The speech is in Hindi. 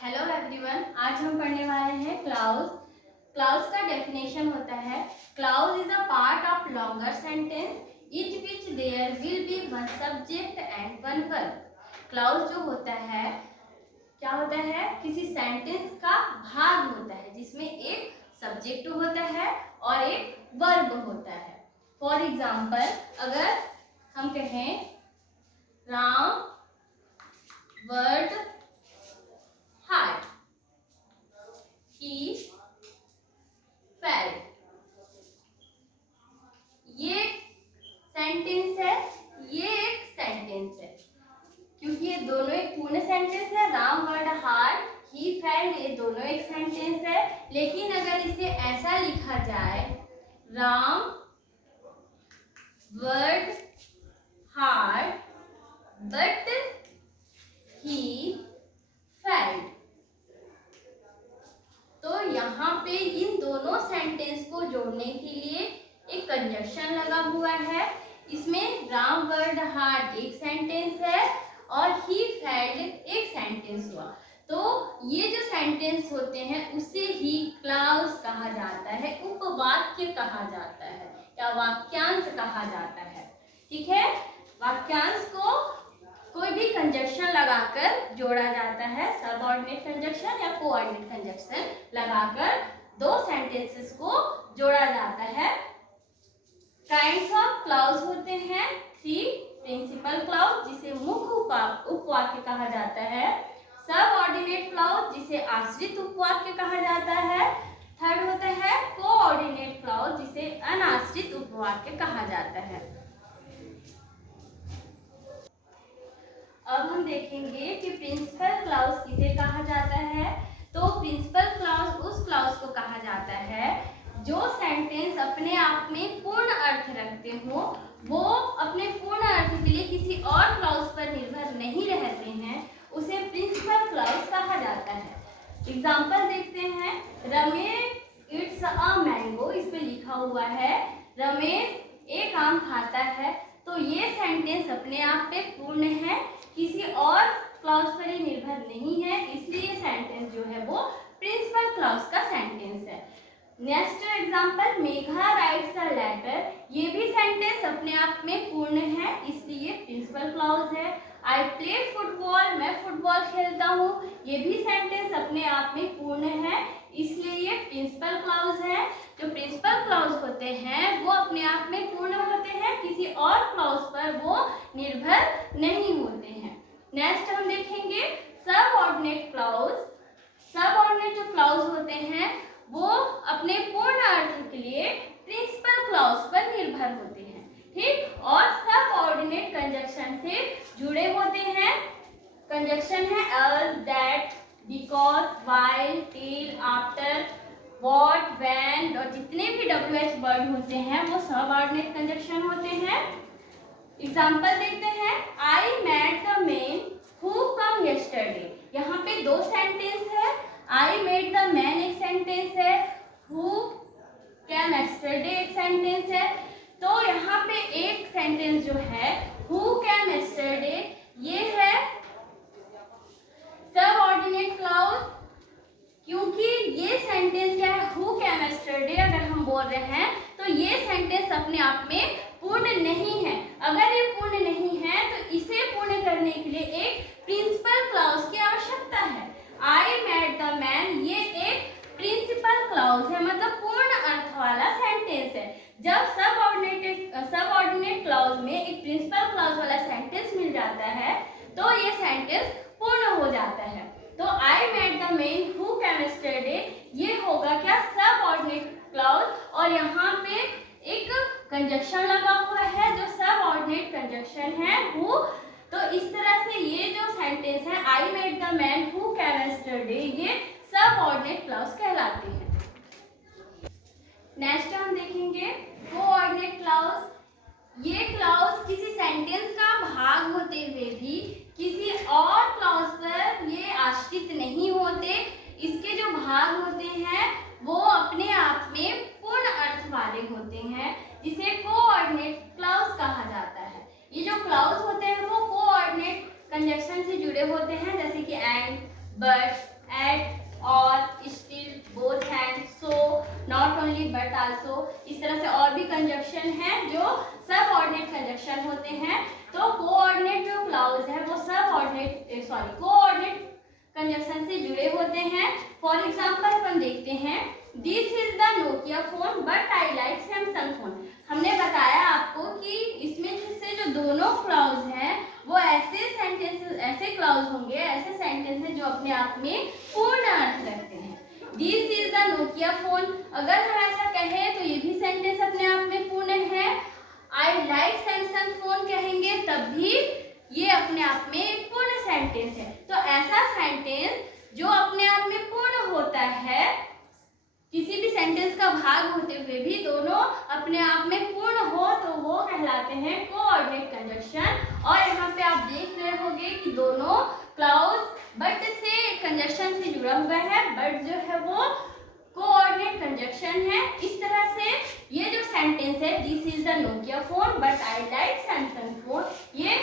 हेलो एवरीवन, आज हम पढ़ने वाले हैं क्लाउज। क्लाउज का डेफिनेशन होता है clause is a part of longer sentence each which there will be one subject and one verb. Clause जो होता है क्या होता है, किसी सेंटेंस का भाग होता है जिसमें एक सब्जेक्ट होता है और एक वर्ब होता है। फॉर एग्जाम्पल, अगर हम कहें Ram word heart, he fell, ये सेंटेंस है, ये एक सेंटेंस है क्योंकि ये दोनों एक पूर्ण सेंटेंस है। राम वर्ड हार्ट, ही फेल, ये दोनों एक सेंटेंस है। लेकिन अगर इसे ऐसा लिखा जाए Ram word heart but he failed, तो यहाँ पे इन दोनों सेंटेंस को जोड़ने के लिए एक कंजक्शन लगा हुआ है। इसमें राम वर्ड हार्ट एक सेंटेंस है और ही फेल्ड एक सेंटेंस हुआ। तो ये जो सेंटेंस होते हैं उसे ही क्लाउज कहा जाता है, उपवाक्य कहा जाता है या वाक्यांश कहा जाता है। ठीक है, वाक्यांश को कोई भी कंजक्शन लगाकर जोड़ा जाता है, सबऑर्डिनेट कंजक्शन या कोऑर्डिनेट कंजक्शन लगाकर दो सेंटेंसेस को जोड़ा जाता है। काइंड्स ऑफ क्लाउज होते हैं 3। प्रिंसिपल क्लाउज जिसे मुख्य उपवाक्य कहा जाता है, सबऑर्डिनेट क्लाउज जिसे आश्रित उपवाक्य कहा जाता है, थर्ड होता है कोऑर्डिनेट क्लाउज जिसे अनाश्रित उपवाक्य कहा जाता है। अब हम देखेंगे कि प्रिंसिपल क्लाउज किसे कहा जाता है। तो प्रिंसिपल क्लाउज उस क्लाउज को कहा जाता है जो सेंटेंस अपने आप में पूर्ण अर्थ रखते हो, वो अपने पूर्ण अर्थ के लिए किसी और क्लाउज पर निर्भर नहीं रहते हैं, उसे प्रिंसिपल क्लाउज कहा जाता है। एग्जाम्पल देखते हैं, रमेश इट्स अ मैंगो, इसमें लिखा हुआ है रमेश एक आम खाता है, तो ये सेंटेंस अपने आप पे पूर्ण है, किसी और क्लाउज पर ही निर्भर नहीं है, इसलिए ये सेंटेंस जो है वो प्रिंसिपल क्लाउज का सेंटेंस है। Next example, Megha writes a letter, ये भी सेंटेंस अपने आप में पूर्ण है, इसलिए प्रिंसिपल क्लाउज है। आई प्ले फुटबॉल, मैं फुटबॉल खेलता हूँ, ये भी सेंटेंस अपने आप में पूर्ण है, इसलिए ये प्रिंसिपल क्लाउज है। जो प्रिंसिपल क्लाउज होते हैं वो अपने आप में पूर्ण होते हैं, किसी और क्लाउज पर वो निर्भर नहीं होते हैं। नेक्स्ट हम देखेंगे सबऑर्डिनेट क्लाउज। सबऑर्डिनेट जो क्लाउज होते हैं वो अपने पूर्ण अर्थ के लिए प्रिंसिपल क्लाउज पर निर्भर होते हैं, ठीक, और सबऑर्डिनेट कंजक्शन से जुड़े होते हैं। कंजक्शन है else, that, because, while, till, after, what, when और जितने भी WH वर्ड होते हैं वो सबऑर्डिनेट कंजक्शन होते हैं। एग्जांपल देखते हैं, I met the man who come yesterday, यहाँ पे दो सेंटेंस है, आई मेट द मैन एक सेंटेंस है, हु कैम यस्टरडे एक सेंटेंस है। तो यहाँ पे एक सेंटेंस जो है हु कैम यस्टरडे, ये है सबऑर्डिनेट क्लाउज, क्योंकि ये सेंटेंस क्या है, हु कैम यस्टरडे अगर हम बोल रहे हैं तो ये सेंटेंस अपने आप में पूर्ण नहीं है। अगर ये पूर्ण नहीं है तो इसे पूर्ण करने के लिए एक प्रिंसिपल क्लाउज की आवश्यकता है। आई मेट द मैन, ये एक प्रिंसिपल क्लाउज है, मतलब पूर्ण अर्थ वाला सेंटेंस है। जब सबऑर्डिनेट क्लाउज में एक प्रिंसिपल क्लाउज वाला सेंटेंस मिल जाता है तो ये सेंटेंस पूर्ण हो जाता है। तो I met the man who came yesterday, ये होगा क्या, सबऑर्डिनेट क्लाउज, और यहाँ पे एक कंजक्शन लगा हुआ है जो सबऑर्डिनेट कंजक्शन है हु। तो इस तरह से ये जो सेंटेंस है I met the man who came yesterday, ये सबऑर्डिनेट क्लाउज कहलाते हैं। नेक्स्ट हम देखेंगे कोऑर्डिनेट क्लाउज। ये क्लाउज किसी सेंटेंस का भाग होते हुए भी किसी और क्लाउज पर ये आश्रित नहीं होते, इसके जो भाग होते हैं वो अपने आप में पूर्ण अर्थ वाले होते हैं, जिसे कोऑर्डिनेट क्लाउज कहा जाता है। ये जो क्लाउज होते हैं वो कोऑर्डिनेट कंजक्शन से जुड़े होते हैं, जैसे कि एंड, बट, एट और still both hand so not only but also. इस तरह से और भी कंजक्शन है जो सबऑर्डिनेट कंजक्शन होते हैं। तो कोऑर्डिनेट जो क्लाउज है वो कोऑर्डिनेट कंजक्शन से जुड़े होते हैं। फॉर एग्जांपल अपन देखते हैं this is the Nokia phone but I like Samsung phone. हमने बताया आपको कि इसमें से जो दोनों क्लाउज हैं वो ऐसे क्लाउज होंगे, ऐसे सेंटेंस हैं जो अपने आप में पूर्ण अर्थ रखते हैं। This is the Nokia phone, अगर हम ऐसा कहें तो ये भी सेंटेंस अपने आप में पूर्ण है। आई लाइक सैमसंग फोन कहेंगे तब भी ये अपने आप में एक पूर्ण सेंटेंस है। तो ऐसा सेंटेंस जो अपने आप में पूर्ण होता है, किसी भी सेंटेंस का भाग होते हुए भी दोनों अपने आप में पूर्ण हो तो वो कहलाते हैं कोऑर्डिनेट कंजक्शन। और यहाँ पे आप देख रहे होंगे कि दोनों क्लाउज बट से कंजक्शन से जुड़ा हुआ है। बट जो है वो कोऑर्डिनेट कंजक्शन है। इस तरह से ये जो सेंटेंस है this is the Nokia phone but I like Samsung phone, ये